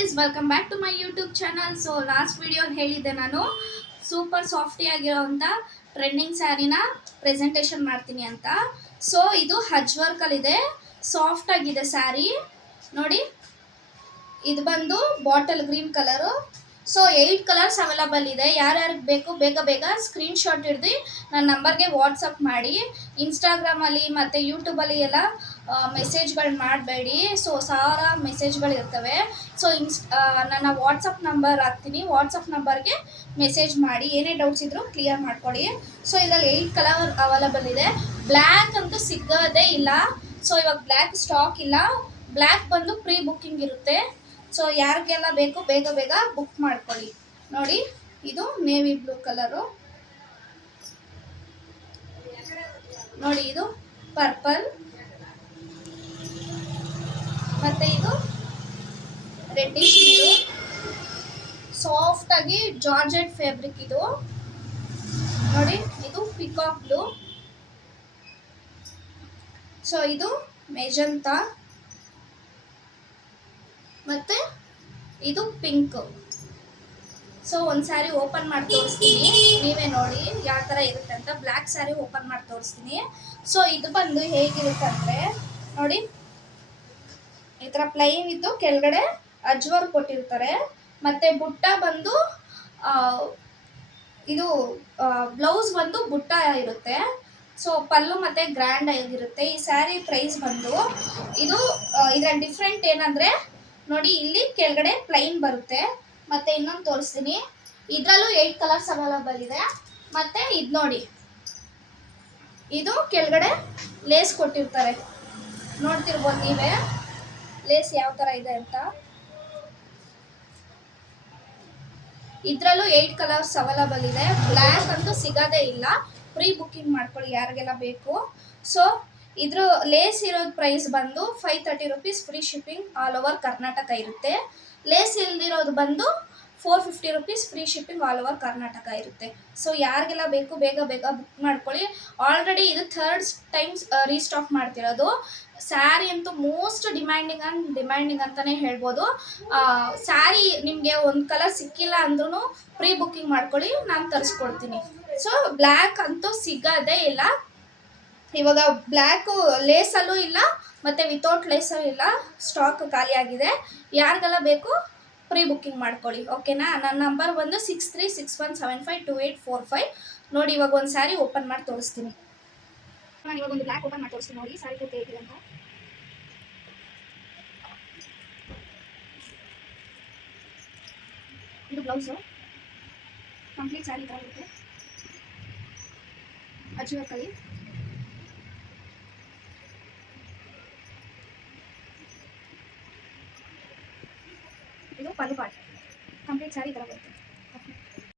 Guys, welcome back to my YouTube channel. So last video ಹೇಳಿದ್ದೆ ನಾನು super softy ಆಗಿರೋವಂಥ trending ಸ್ಯಾರಿನ presentation ಮಾಡ್ತೀನಿ ಅಂತ. ಸೊ ಇದು ಹಜ್ ವರ್ಕಲ್ಲಿದೆ, ಸಾಫ್ಟ್ ಆಗಿದೆ ಸ್ಯಾರಿ ನೋಡಿ. ಇದು ಬಂದು bottle green colour. So 8 colours available ಇದೆ. ಯಾರ್ಯಾರಿಗೆ ಬೇಕು ಬೇಗ ಬೇಗ ಸ್ಕ್ರೀನ್ಶಾಟ್ ಹಿಡ್ದು ನನ್ನ ನಂಬರ್ಗೆ ವಾಟ್ಸಪ್ ಮಾಡಿ. ಇನ್ಸ್ಟಾಗ್ರಾಮಲ್ಲಿ ಮತ್ತು ಯೂಟ್ಯೂಬಲ್ಲಿ ಎಲ್ಲ ಮೆಸೇಜ್ಗಳು ಮಾಡಬೇಡಿ. ಸೊ ಸಾವಿರ ಮೆಸೇಜ್ಗಳು ಇರ್ತವೆ. ಸೊ ನನ್ನ ವಾಟ್ಸಪ್ ನಂಬರ್ ಹಾಕ್ತೀನಿ, ವಾಟ್ಸಪ್ ನಂಬರ್ಗೆ ಮೆಸೇಜ್ ಮಾಡಿ. ಏನೇ ಡೌಟ್ಸ್ ಇದ್ದರೂ ಕ್ಲಿಯರ್ ಮಾಡ್ಕೊಳ್ಳಿ. ಸೊ ಇದರಲ್ಲಿ 8 ಕಲರ್ ಅವೈಲಬಲ್ ಇದೆ. ಬ್ಲ್ಯಾಕ್ ಅಂತೂ ಸಿಗೋದೇ ಇಲ್ಲ. ಸೊ ಇವಾಗ ಬ್ಲ್ಯಾಕ್ ಸ್ಟಾಕ್ ಇಲ್ಲ. ಬ್ಲ್ಯಾಕ್ ಬಂದು ಪ್ರೀ ಬುಕ್ಕಿಂಗ್ ಇರುತ್ತೆ. ಸೊ ಯಾರಿಗೆಲ್ಲ ಬೇಕು ಬೇಗ ಬೇಗ ಬುಕ್ ಮಾಡ್ಕೊಳ್ಳಿ. ನೋಡಿ, ಇದು ನೇವಿ ಬ್ಲೂ ಕಲರು, ನೋಡಿ ಇದು ಪರ್ಪಲ್, ಮತ್ತೆ ಇದು ರೆಡ್ಡಿಶ್ ನೀರು. ಸಾಫ್ಟ್ ಆಗಿ ಜಾರ್ಜೆಟ್ ಫ್ಯಾಬ್ರಿಕ್ ಇದು ನೋಡಿ. ಇದು ಪಿಕಾಕ್ ಬ್ಲೂ. ಸೊ ಇದು ಮೆಜಂತಾ, ಮತ್ತೆ ಇದು ಪಿಂಕ್. ಸೊ ಒಂದು ಸ್ಯಾರಿ ಓಪನ್ ಮಾಡಿ ತೋರಿಸ್ತೀನಿ, ನೀವೇ ನೋಡಿ ಯಾವ ಥರ ಇರುತ್ತೆ ಅಂತ. ಬ್ಲ್ಯಾಕ್ ಸ್ಯಾರಿ ಓಪನ್ ಮಾಡಿ ತೋರಿಸ್ತೀನಿ. ಸೊ ಇದು ಬಂದು ಹೇಗಿರುತ್ತೆ ಅಂದರೆ ನೋಡಿ, ಈ ಥರ ಪ್ಲೈನ್ ಇದ್ದು ಕೆಳಗಡೆ ಅಜ್ವರ್ ಕೊಟ್ಟಿರ್ತಾರೆ. ಮತ್ತು ಬುಟ್ಟ ಬಂದು ಇದು ಬ್ಲೌಸ್ ಬಂದು ಬುಟ್ಟ ಇರುತ್ತೆ. ಸೊ ಪಲ್ಲು ಮತ್ತು ಗ್ರ್ಯಾಂಡ್ ಆಗಿರುತ್ತೆ. ಈ ಸ್ಯಾರಿ ಪ್ರೈಸ್ ಬಂದು ಇದು ಇದರ ಡಿಫ್ರೆಂಟ್ ಏನಂದರೆ ನೋಡಿ, ಇಲ್ಲಿ ಕೆಳಗಡೆ ಪ್ಲೈನ್ ಬರುತ್ತೆ. ಮತ್ತು ಇನ್ನೊಂದು ತೋರಿಸ್ತೀನಿ, ಇದರಲ್ಲೂ 8 ಕಲರ್ಸ್ ಅವೈಲಬಲ್ ಇದೆ. ಮತ್ತು ಇದು ನೋಡಿ, ಇದು ಕೆಳಗಡೆ ಲೇಸ್ ಕೊಟ್ಟಿರ್ತಾರೆ, ನೋಡ್ತಿರ್ಬೋದು ನೀವೇ ಲೇಸ್ ಯಾವ ಥರ ಇದೆ ಅಂತ. ಇದರಲ್ಲೂ 8 ಕಲರ್ಸ್ ಅವೈಲಬಲ್ ಇದೆ. ಬ್ಲ್ಯಾಕ್ ಅಂತೂ ಸಿಗೋದೇ ಇಲ್ಲ. ಪ್ರೀ ಬುಕ್ಕಿಂಗ್ ಮಾಡ್ಕೊಳ್ಳಿ ಯಾರಿಗೆಲ್ಲ ಬೇಕು. ಸೊ ಇದ್ರ ಲೇಸ್ ಇರೋದು ಪ್ರೈಸ್ ಬಂದು 530 rupees, free shipping all over Karnataka ಇರುತ್ತೆ. ಲೇಸ್ ಇಲ್ದಿರೋದು ಬಂದು 450 rupees, free shipping all over Karnataka ಇರುತ್ತೆ. ಸೊ ಯಾರಿಗೆಲ್ಲ ಬೇಕು ಬೇಗ ಬೇಗ ಬುಕ್ ಮಾಡ್ಕೊಳ್ಳಿ. ಆಲ್ರೆಡಿ ಇದು 3rd ಟೈಮ್ಸ್ ರೀಸ್ಟಾಕ್ ಮಾಡ್ತಿರೋದು. ಸ್ಯಾರಿ ಅಂತೂ ಮೋಸ್ಟ್ ಡಿಮ್ಯಾಂಡಿಂಗ್ ಅಂತಲೇ ಹೇಳ್ಬೋದು. ಸ್ಯಾರಿ ನಿಮಗೆ ಒಂದು ಕಲರ್ ಸಿಕ್ಕಿಲ್ಲ ಅಂದ್ರೂ ಪ್ರೀ ಬುಕ್ಕಿಂಗ್ ಮಾಡ್ಕೊಳ್ಳಿ, ನಾನು ತರಿಸ್ಕೊಡ್ತೀನಿ. ಸೊ ಬ್ಲ್ಯಾಕ್ ಅಂತೂ ಸಿಗೋದೇ ಇಲ್ಲ. ಇವಾಗ ಬ್ಲ್ಯಾಕು ಲೇಸಲ್ಲೂ ಇಲ್ಲ, ಮತ್ತು ವಿತೌಟ್ ಲೇಸಲ್ಲೂ ಇಲ್ಲ. ಸ್ಟಾಕ್ ಖಾಲಿ ಆಗಿದೆ. ಯಾರಿಗೆಲ್ಲ ಬೇಕು ಪ್ರೀ ಬುಕ್ಕಿಂಗ್ ಮಾಡ್ಕೊಳ್ಳಿ, ಓಕೆನಾ. ನನ್ನ ನಂಬರ್ ಬಂದು 6361752845. ನೋಡಿ, ಇವಾಗ ಒಂದು ಸ್ಯಾರಿ ಓಪನ್ ಮಾಡಿ ತೋರಿಸ್ತೀನಿ. ನಾನು ಇವಾಗ ಒಂದು ಬ್ಲ್ಯಾಕ್ ಓಪನ್ ಮಾಡಿ ತೋರಿಸ್ತೀನಿ ನೋಡಿ, ಸ್ಯಾರಿ ಪೂರ್ತಿ ಹೇಗಿದೆ ಅಂತ. ಇದು ಬ್ಲೌಸು, ಕಂಪ್ಲೀಟ್ ಸ್ಯಾರಿ ಥರ ಇರುತ್ತೆ. ಅಜ್ವರ್ಕಲ್ಲಿ ಇದು ಪಲ್ಲು ಪಾರ್ಟ್, ಕಂಪ್ಲೀಟ್ ಸ್ಯಾರಿ ಥರ ಬರುತ್ತೆ.